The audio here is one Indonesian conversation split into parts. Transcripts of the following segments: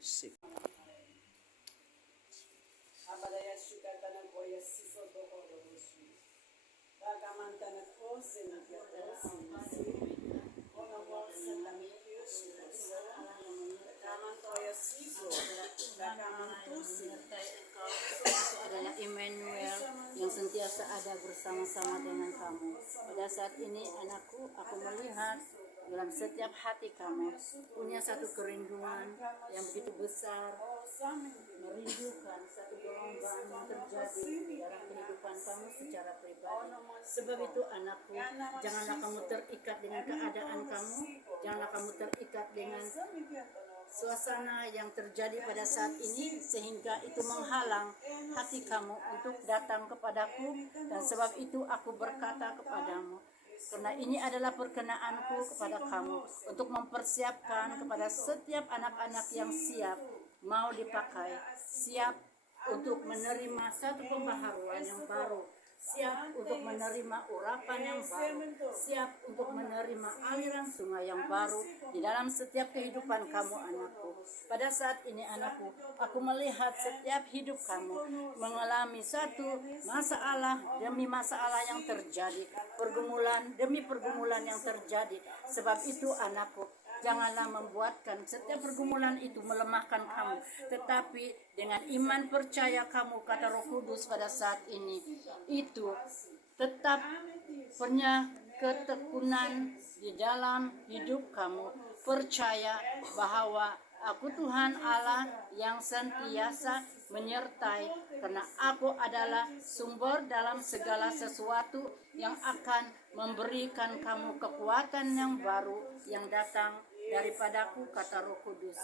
Asik. Adalah Immanuel yang sentiasa ada bersama-sama dengan kamu. Pada saat ini anakku, aku melihat dalam setiap hati kamu punya satu kerinduan yang begitu besar, merindukan satu gelombang yang terjadi dalam kehidupan kamu secara pribadi. Sebab itu anakku, janganlah kamu terikat dengan keadaan kamu, janganlah kamu terikat dengan suasana yang terjadi pada saat ini sehingga itu menghalang hati kamu untuk datang kepadaku. Dan sebab itu aku berkata kepadamu, karena ini adalah perkenaanku kepada kamu untuk mempersiapkan kepada setiap anak-anak yang siap mau dipakai, siap untuk menerima satu pembaharuan yang baru, siap untuk menerima urapan yang baru, siap untuk menerima aliran sungai yang baru di dalam setiap kehidupan kamu anakku. Pada saat ini anakku, aku melihat setiap hidup kamu mengalami satu masalah demi masalah yang terjadi, pergumulan demi pergumulan yang terjadi. Sebab itu anakku, janganlah membuatkan setiap pergumulan itu melemahkan kamu, tetapi dengan iman percaya kamu, kata Roh Kudus pada saat ini, itu tetap punya ketekunan di dalam hidup kamu. Percaya bahwa aku Tuhan Allah yang sentiasa menyertai, karena aku adalah sumber dalam segala sesuatu yang akan memberikan kamu kekuatan yang baru yang datang daripadaku, kata Roh Kudus.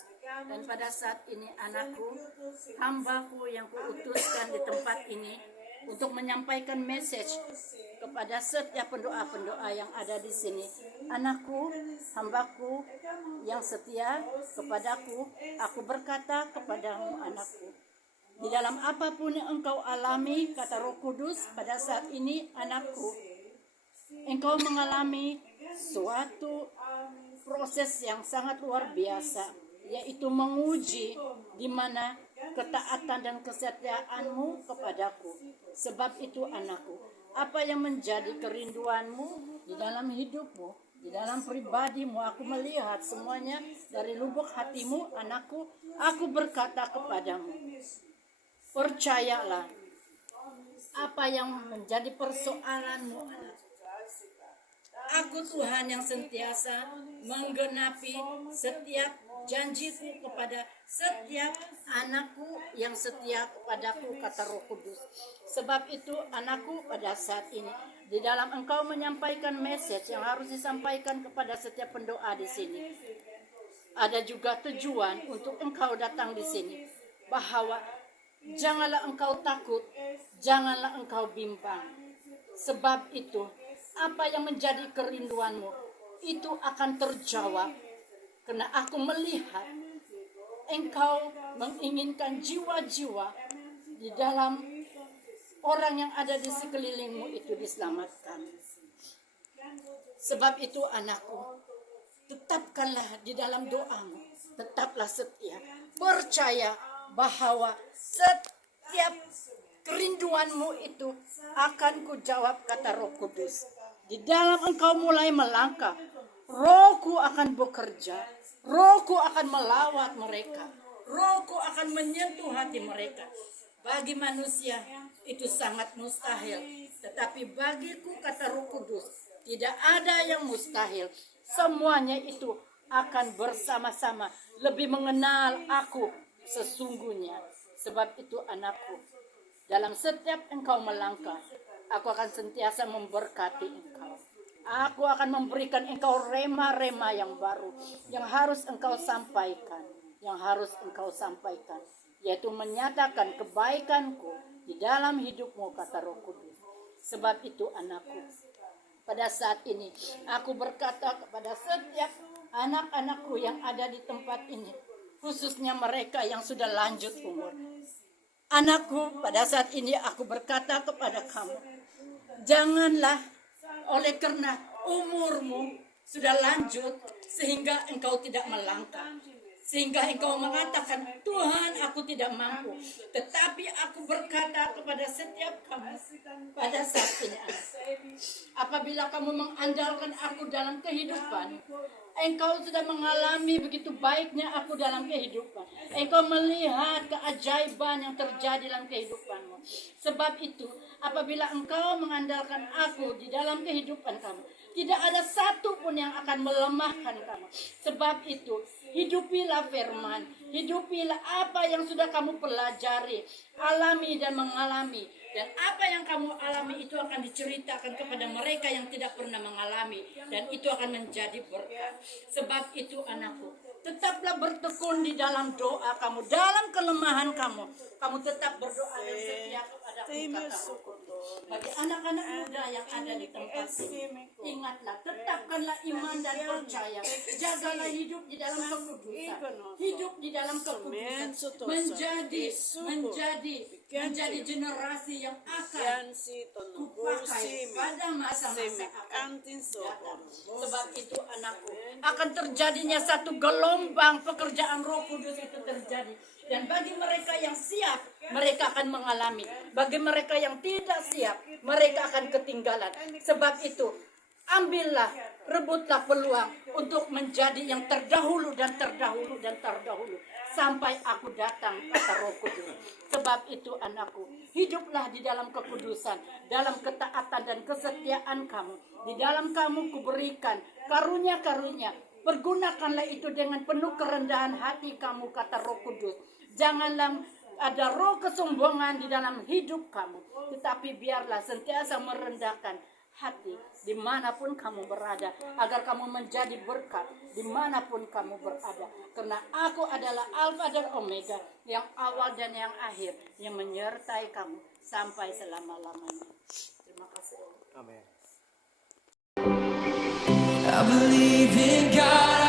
Dan pada saat ini anakku, hambaku yang kuutuskan di tempat ini untuk menyampaikan message kepada setiap pendoa-pendoa yang ada di sini. Anakku, hambaku yang setia kepadaku, aku berkata kepadamu anakku, di dalam apapun yang engkau alami, kata Roh Kudus, pada saat ini anakku, engkau mengalami suatu proses yang sangat luar biasa, yaitu menguji di mana ketaatan dan kesetiaanmu kepadaku. Sebab itu anakku, apa yang menjadi kerinduanmu di dalam hidupmu, di dalam pribadimu, aku melihat semuanya dari lubuk hatimu anakku. Aku berkata kepadamu, percayalah apa yang menjadi persoalanmu anakku. Aku Tuhan yang sentiasa menggenapi setiap janjiku kepada setiap anakku yang setia kepadaku, kata Roh Kudus. Sebab itu anakku, pada saat ini di dalam engkau menyampaikan message yang harus disampaikan kepada setiap pendoa di sini, ada juga tujuan untuk engkau datang di sini, bahwa janganlah engkau takut, janganlah engkau bimbang. Sebab itu apa yang menjadi kerinduanmu itu akan terjawab, karena aku melihat engkau menginginkan jiwa-jiwa di dalam orang yang ada di sekelilingmu itu diselamatkan. Sebab itu anakku, tetapkanlah di dalam doamu, tetaplah setia, percaya bahwa setiap kerinduanmu itu akan kujawab, kata Roh Kudus. Di dalam engkau mulai melangkah, Rohku akan bekerja, Rohku akan melawat mereka, Rohku akan menyentuh hati mereka. Bagi manusia itu sangat mustahil, tetapi bagiku, kata Roh Kudus, tidak ada yang mustahil. Semuanya itu akan bersama-sama lebih mengenal aku sesungguhnya. Sebab itu anakku, dalam setiap engkau melangkah, aku akan sentiasa memberkati engkau. Aku akan memberikan engkau rema-rema yang baru, yang harus engkau sampaikan, yaitu menyatakan kebaikanku di dalam hidupmu, kata Roh Kudus. Sebab itu anakku, pada saat ini aku berkata kepada setiap anak-anakku yang ada di tempat ini, khususnya mereka yang sudah lanjut umur. Anakku, pada saat ini aku berkata kepada kamu, janganlah oleh karena umurmu sudah lanjut sehingga engkau tidak melangkah. Sehingga engkau mengatakan, Tuhan, aku tidak mampu. Tetapi aku berkata kepada setiap kamu pada saat ini, anak. Apabila kamu mengandalkan aku dalam kehidupan, engkau sudah mengalami begitu baiknya aku dalam kehidupan. Engkau melihat keajaiban yang terjadi dalam kehidupanmu. Sebab itu, apabila engkau mengandalkan aku di dalam kehidupan kamu, tidak ada satu pun yang akan melemahkan kamu. Sebab itu, hidupilah firman, hidupilah apa yang sudah kamu pelajari, alami dan mengalami. Dan apa yang kamu alami itu akan diceritakan kepada mereka yang tidak pernah mengalami. Dan itu akan menjadi berkat. Sebab itu anakku, tetaplah bertekun di dalam doa kamu, dalam kelemahan kamu. Kamu tetap berdoa dan setia kepada kata-Ku. Bagi anak-anak muda yang ada di tempat ini, ingatlah, tetapkanlah iman dan percaya. Jagalah hidup di dalam kekudusan. Hidup di dalam kekudusan. Menjadi generasi yang akan kupakai pada masa-masa akan datang. Sebab itu anakku, akan terjadinya satu gelombang pekerjaan Roh Kudus itu terjadi. Dan bagi mereka yang siap, mereka akan mengalami. Bagi mereka yang tidak siap, mereka akan ketinggalan. Sebab itu, ambillah, rebutlah peluang untuk menjadi yang terdahulu dan terdahulu dan terdahulu. Sampai aku datang, kata Roh Kudus. Sebab itu anakku, hiduplah di dalam kekudusan, dalam ketaatan dan kesetiaan kamu. Di dalam kamu kuberikan karunia-karunia. Pergunakanlah itu dengan penuh kerendahan hati kamu, kata Roh Kudus. Janganlah ada roh kesombongan di dalam hidup kamu. Tetapi biarlah sentiasa merendahkan hati dimanapun kamu berada. Agar kamu menjadi berkat dimanapun kamu berada. Karena aku adalah Alfa dan Omega, yang awal dan yang akhir, yang menyertai kamu sampai selama-lamanya. Terima kasih. Amen. I believe in God.